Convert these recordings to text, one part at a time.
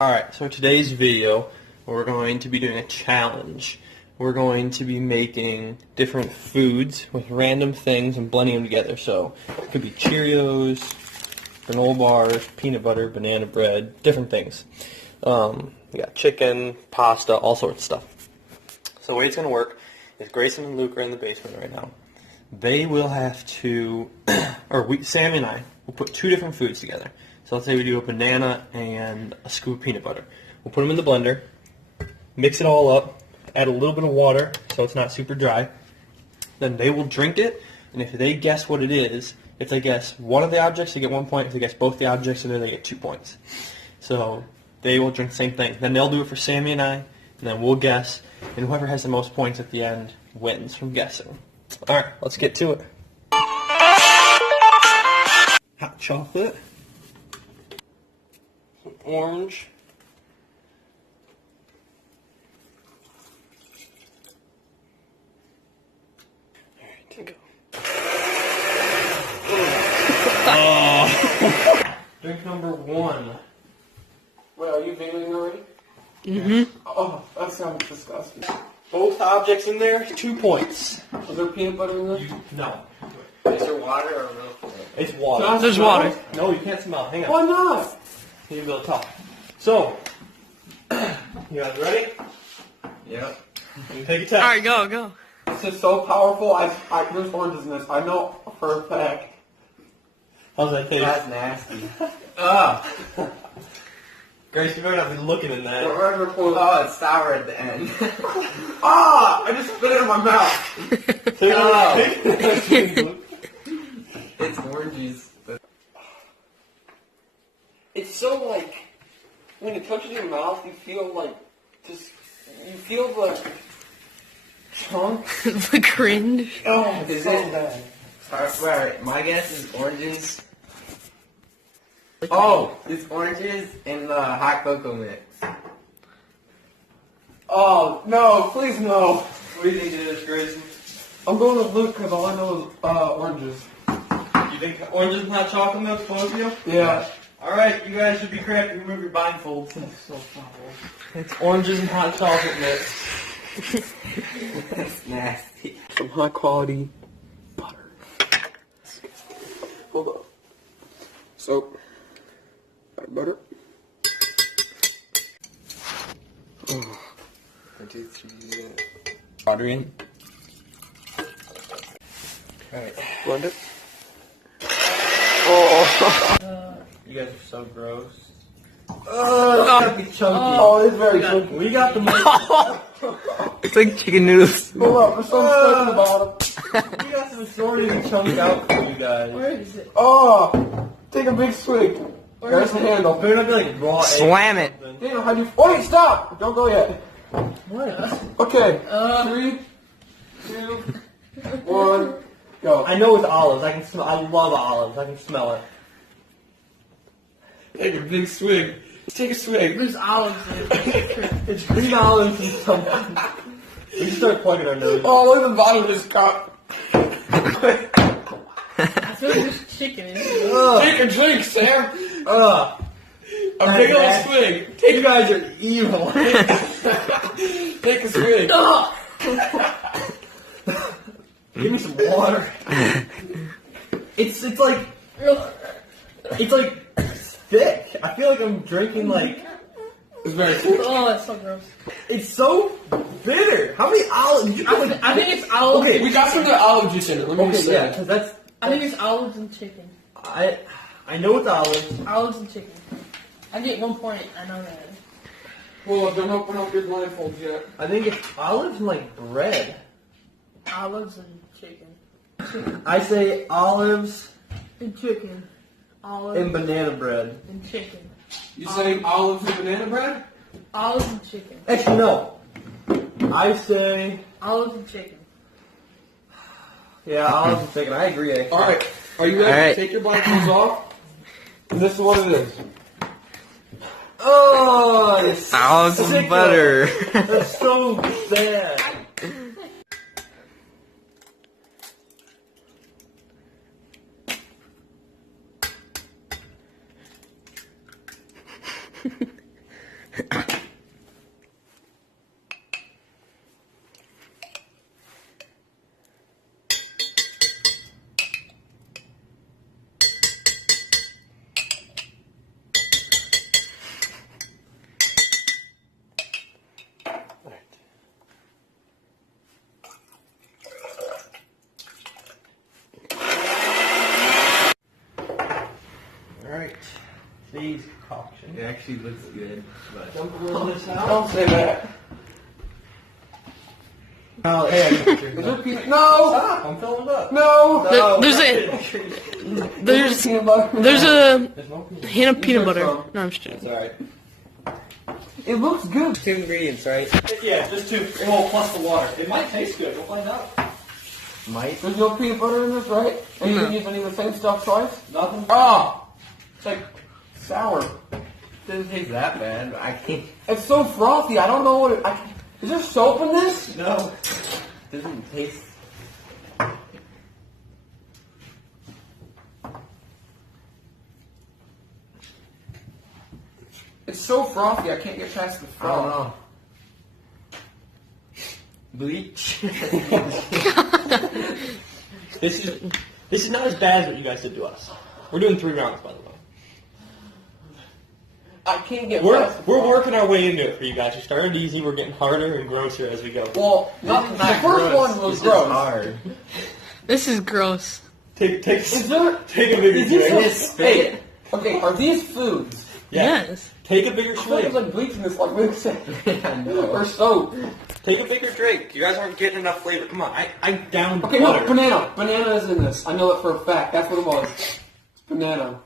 Alright, so today's video, we're going to be doing a challenge. We're going to be making different foods with random things and blending them together. So, it could be Cheerios, granola bars, peanut butter, banana bread, different things. We got chicken, pasta, all sorts of stuff. So the way it's going to work is Grayson and Luke are in the basement right now. They will have to, Sammy and I will put two different foods together. So let's say we do a banana and a scoop of peanut butter. We'll put them in the blender, mix it all up, add a little bit of water so it's not super dry. Then they will drink it, and if they guess what it is, if they guess one of the objects, they get 1 point. If they guess both the objects, then they get 2 points. So they will drink the same thing. Then they'll do it for Sammy and I, and then we'll guess, and whoever has the most points at the end wins from guessing. Alright, let's get to it. Hot chocolate. Orange. Alright, to go. Drink number one. Wait, are you veiling already? Mm-hmm. Oh, that sounds disgusting. Both objects in there, 2 points. Is there peanut butter in there? No. Is there water or milk? It's water. Can I There's smell water. it? No, you can't smell. Hang on. Why not? You go talk. So, you guys ready? Yep. You take a test. Alright, go. This is so powerful. There's oranges in this. I know for a fact. How's that taste? That's nasty. Grace, you better not be looking in that. Oh, it's sour at the end. I just spit it in my mouth. Take Oh. It's oranges. It's so like, when it touches your mouth, you feel like, you feel the chunk. The cringe. Oh, Is it's so it- bad. Right, my guess is oranges. Oh, it's oranges and the hot cocoa mix. Oh, no, please no. What do you think it is, Grayson? I'm going with Luke because all I know is oranges. You think oranges and hot chocolate milk close to you? Yeah. Alright, you guys should be correct. Remove your blindfolds. That's so foul. It's oranges and hot chocolate mix. That's nasty. Some high quality butter. Hold on. So, got butter. Water in. Alright. Blend it. You guys are so gross. Oh, Be chunky. Oh, it's very chunky. We got the most. it's like chicken noodles. Hold up, there's some stuck in the bottom. We got some sorting chunks out for you guys. Where is it? Oh, take a big swig. There's the handle. Better not be like raw eggs. Slam it. Daniel, how do you... Wait, stop! Don't go yet. What? Okay, 3, 2, 1, go. I know it's olives. I can smell. I love olives. I can smell it. Take a big swig. Take a swig. There's olives in it. It's green olives and something. We should start plugging our nose. Oh, look at the bottom of this cup. I feel like there's chicken in it. Take a drink, Sam. I'm taking a swig. You guys are evil. Take a swig. Give me some water. It's like thick. I feel like I'm drinking like. It's very sweet. Oh, that's so gross. It's so bitter. How many olives? You put I think it's olives. Okay. We got some of the olive juice in it. Let me Okay, say. yeah, because that's. I think it's olives and chicken. I know it's olives. Olives and chicken. I get 1 point. I know that. Well, don't open up your blindfolds yet. I think it's olives and like bread. Olives and chicken. I say olives And chicken. Olives and banana bread. and chicken. You saying olives and banana bread? Olives and chicken. Actually, no. I say Olives and chicken. yeah, olives and chicken. I agree. Actually. All right. Are you ready? All right. Take your blindfolds off. And this is what it is. Oh, it's Olives and sick, butter. though. That's so bad. Alright. Today's concoction. It actually looks good, but Don't say that. Oh, hey, I got a picture. Is there peanut? No! Stop! I'm filling it up. No! There's Peanut butter. there's a There's no peanut. hint of peanut butter. some. No, I'm just kidding. It's alright. It looks good. 2 ingredients, right? Yeah, just 2. Well, plus the water. It might taste good. We'll find out. Might. There's no peanut butter in this, right? And you No. can use any of the same stuff twice? Nothing. Ah! It's like sour. Doesn't taste that bad. But I can't. It's so frothy. I don't know what it. Is there soap in this? No. Doesn't taste. It's so frothy. I can't get past the I don't froth. know. Bleach. This is not as bad as what you guys did to us. We're doing 3 rounds, by the way. I can't get We're past the we're froth. working our way into it for you guys. We started easy. We're getting harder and grosser as we go. Well, the first one was It's just gross. hard. This is gross. Take Is there? take a bigger Is this swig. Just spit Hey, it. okay, are these foods? Yeah. Yes. Take a bigger I thought it was swig. like bleach in this, like Luke said. Yeah, no. Or soap. Take a bigger drink. You guys aren't getting enough flavor. Come on. I downed Okay, water. no, banana. Banana is in this. I know it for a fact. That's what it was. It's banana.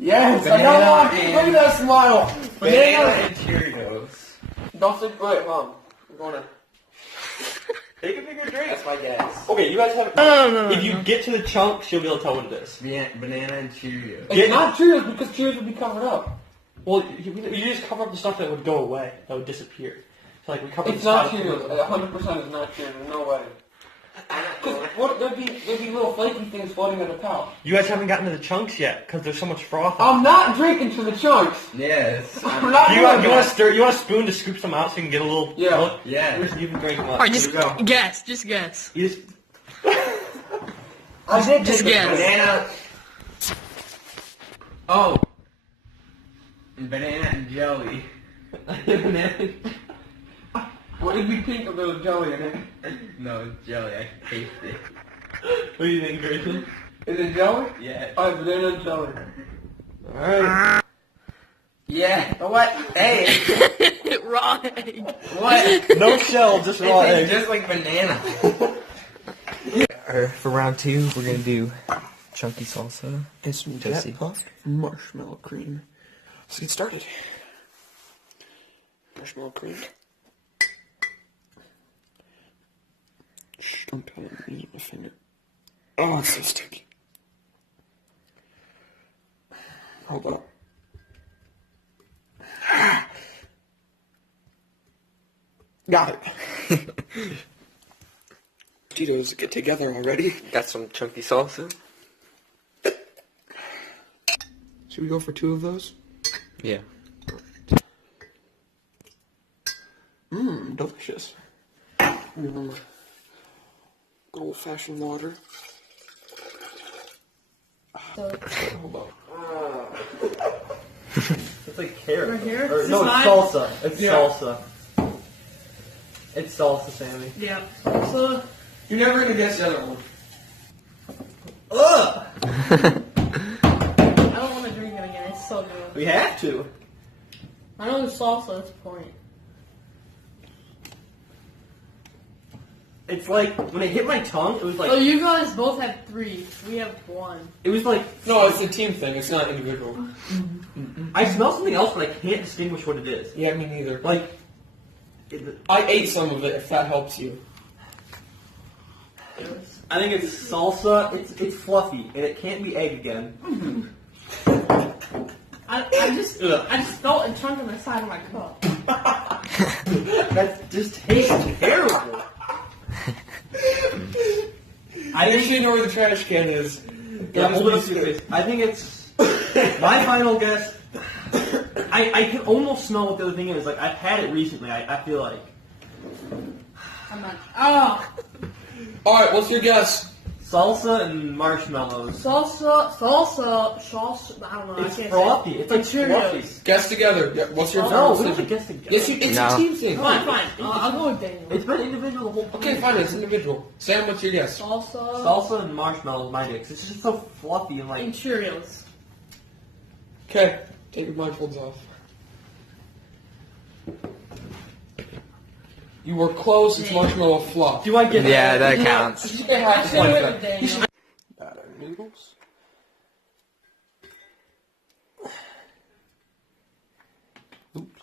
Yes, I Banana got one. and- Look at that smile. Banana Banana. and Cheerios. Don't say, wait, Mom. I'm going to. Take a bigger drink. That's my guess. Okay, you guys have. No. If you get to the chunks, you'll be able to tell what it is. Banana and Cheerios. It's Get- not Cheerios because Cheerios would be covered up. Well, you just cover up the stuff that would go away, that would disappear. So like we cover It's the not side- Cheerios. 100% is not Cheerios. There's no way. Because what, there'd be little flaky things floating in the pouch. You guys haven't gotten to the chunks yet because there's so much froth. I'm not drinking to the chunks. Yes. I'm not you doing want that. to stir? You want a spoon to scoop some out so you can get a little. Yeah. Look? Yeah. You can drink them up. Alright, just Here we go. guess. Just guess. You just. I did Just take guess. Banana. Oh. And banana and jelly. Well, it'd be pink if there was jelly in it. No, it's jelly. I can taste it. What do you think, Grayson? Is it jelly? Yeah. Oh, banana and jelly. Alright. Yeah. What? Hey. Raw egg. What? No shell, just raw It tastes egg. just like banana. For round 2, we're gonna do chunky salsa. And some Toasty. puffed marshmallow cream. Let's get started. Marshmallow cream. Shh, don't tell them. Use my finger. Oh, it's so sticky. Hold up. Got it. Tito's get together already. Got some chunky salsa. Should we go for 2 of those? Yeah. Mmm, delicious. Old-fashioned water. Hold up. It's like carrot. Right here? Or, Is no, this it's mine? salsa. It's Yeah. salsa. It's salsa, Sammy. Yeah. So, You're never gonna guess the other one. Ugh! I don't want to drink it again. It's so good. We have to. I know the salsa. That's the point. It's like when it hit my tongue, it was like So you guys both have 3. We have 1. it was like No, it's a team thing. It's not individual. I smell something else, but I can't distinguish what it is. Yeah, me neither. Like I ate some of it. If that helps you. I think it's salsa. It's fluffy, and it can't be egg again. I just felt a chunk on the side of my cup. That just tastes terrible. I actually know where the trash can is. Yeah, hold it up to your face. I think it's my final guess. I can almost smell what the other thing is. Like, I've had it recently. I feel like. I'm not. Oh, Alright, what's your guess? Salsa and marshmallows. salsa. I don't know. I It's can't fluffy. Say. It's like Cheerios. fluffy. Guess together. Yeah, what's your No, final we don't have to decision? guess together. Yes, it's No. a team thing. Fine. I'll go with Daniel. It's been individual the whole time. Okay, fine, it's individual. Sam, what's your guess? Salsa Salsa and marshmallows, my mix. It's just so fluffy and and like. Cheerios. Okay, take your blindfolds off. You were close, it's marshmallow fluff. Do I get Yeah, that? that counts. You should have I to point went that. with Daniel. Batter noodles. Oops.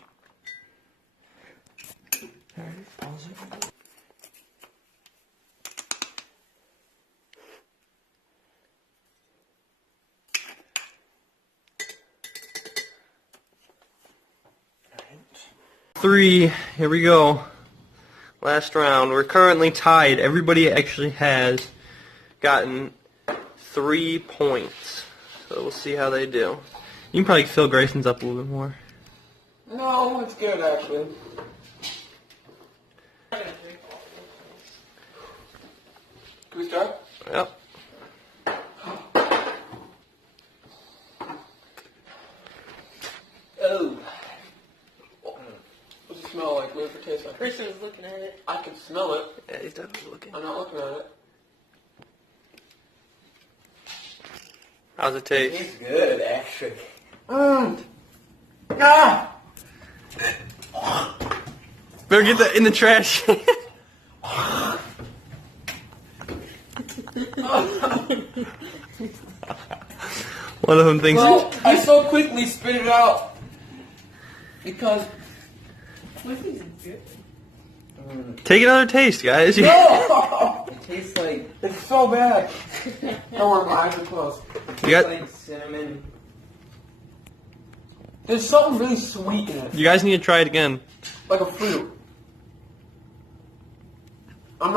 Alright, pause it. Three. Here we go. Last round. We're currently tied. Everybody actually has gotten 3 points. So we'll see how they do. You can probably fill Grayson's up a little bit more. No, it's good actually. Can we start? Yep. Oh. What's it smell like? What does it taste like? Christian was looking at it. I can smell it. Yeah, he's definitely looking. I'm not looking at it. How's it taste? It's good, actually. Ah! Better get that in the trash. One of them thinks. Well, I so quickly spit it out because What is it good? Take another taste, guys. It tastes like it's so bad. Don't worry, my eyes are closed. You got. like cinnamon. There's something really sweet in it, You guys need to try it again. like a fruit. I'm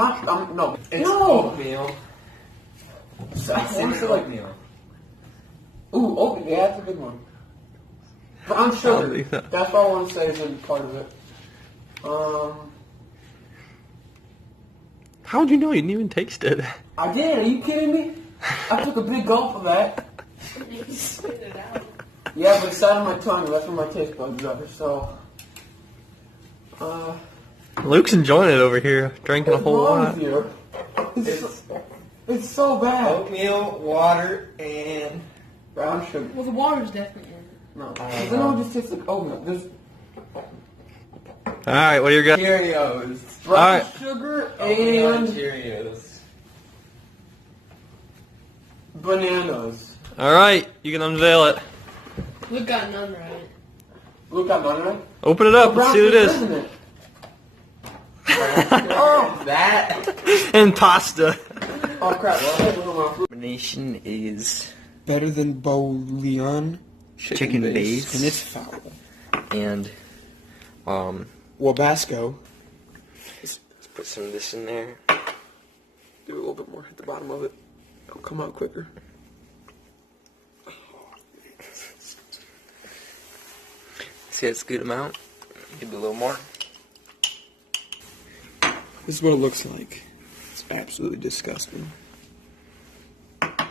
no. It's no. oatmeal. I It's want to cinnamon say like, oatmeal. ooh, oatmeal. Yeah, that's a good one. Brown I sugar. don't think so. That's what I want to say is in part of it. How would you know? You didn't even taste it. I did. Are you kidding me? I took a big gulp of that. You spit it out. Yeah, but it sat on my tongue. And that's where my taste buds are. So, Luke's enjoying it over here, drinking a what's whole wrong lot. with you? It's so bad. Oatmeal, water, and Brown sugar. Well, the water's definitely in it. No. Then it just tastes like oatmeal. There's All right, what do you got? Cheerios. brown Alright. sugar Oatmeal and Cheerios. bananas. All right, you can unveil it. Luke got none right. Look at none, right? Open it up. Let's Brown see what it sugar, is. isn't it? Oh, that. And pasta. Oh crap! Well, I had a little more fruit. Combination is Better than bouillon. Chicken base. And it's foul. and Wabasco. let's put some of this in there. Do a little bit more. Hit the bottom of it. It'll come out quicker. See, that's a good amount. Maybe a little more. This is what it looks like. It's absolutely disgusting. The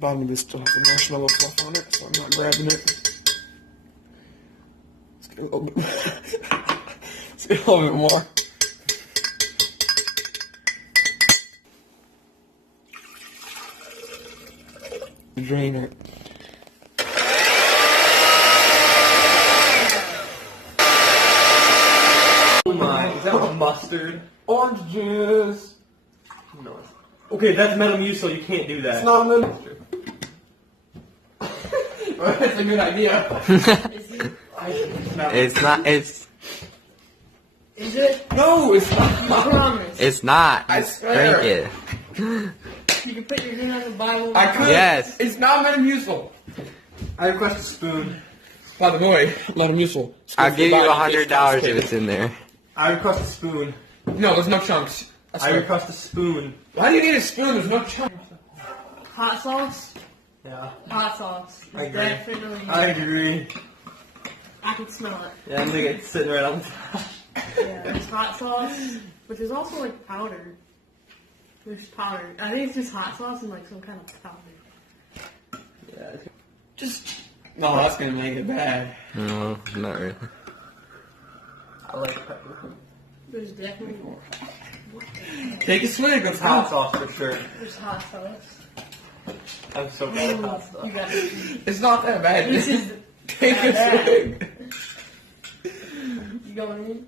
bottom of this still has the marshmallow fluff on it, so I'm not grabbing it. Let's get a little bit more. Let's get a little bit more. Drainer. Oh my, is that mustard? Orange juice. No. Okay, that's Metamucil. You can't do that. It's not a mixture. That's a good idea. Is it? It's not. Is it? No, it's not. I promise. It's not. I Just swear. drink You can put your hand on the Bible. I could. Yes. It's not Metamucil. I request a spoon. By the way, Metamucil. it. I'll give you $100 if it's in there. I request a spoon. No, there's no chunks. I request a spoon. Why do you need a spoon? There's no chunks. Hot sauce. Yeah. Hot sauce. I agree. Definitely. I agree. I can smell it. Yeah, I think it's sitting right on top. Yeah, there's hot sauce, but there's also like powder. There's powder. I think it's just hot sauce and like some kind of powder. Yeah. Just. No, that's gonna make it bad. No, not really. I like pepper. There's definitely Take a swig of hot sauce for sure. there's hot sauce. I'm so bad at hot You sauce. got it. It's not that bad. This is Take a bad. swig. You going in?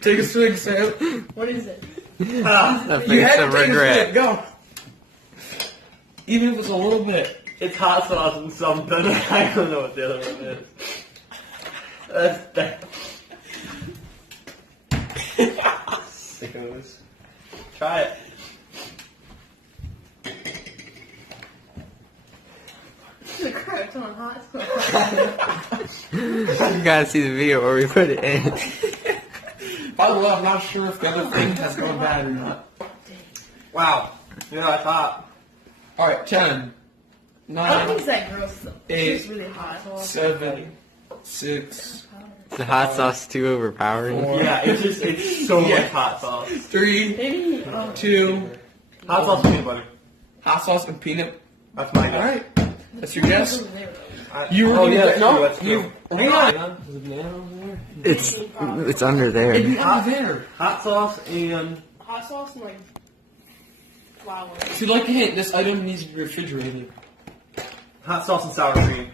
Take a swig, Sam. What is it? I You think it's had a to take a regret. swig. Go. Even if it's a little bit. It's hot sauce and something. I don't know what the other one is. That's that. Sickos. Try it. The crap ton of hot sauce. You gotta see the video where we put it in. By the way, I'm not sure if the other thing has gone bad or not. Wow. Yeah, that's hot. Alright, 10, I don't 9, think it's that gross though. It's just Eight. really hot. 7, 6, The hot sauce is too overpowering. Yeah, it's so much hot sauce. 3, Maybe 2, hot sauce and peanut butter. Hot sauce and peanut. That's my guess. Alright. That's your guess? You were that's true. Hang on. Is it banana over there? It's under there. It's hot there. Hot sauce and. hot sauce and like flour. If you'd like a hint, this item needs to be refrigerated. Hot sauce and sour cream.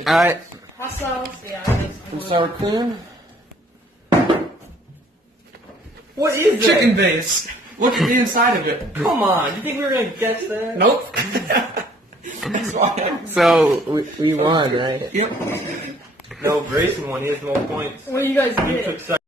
Alright. Hot sauce, yeah. I guess. Some sour cream. What is that? Chicken base. Look at the inside of it. Come on. You think we were gonna guess that? Nope. That's why. So, we won, right? Yep. No, Grayson won. He has no points. What do you guys You get? took second.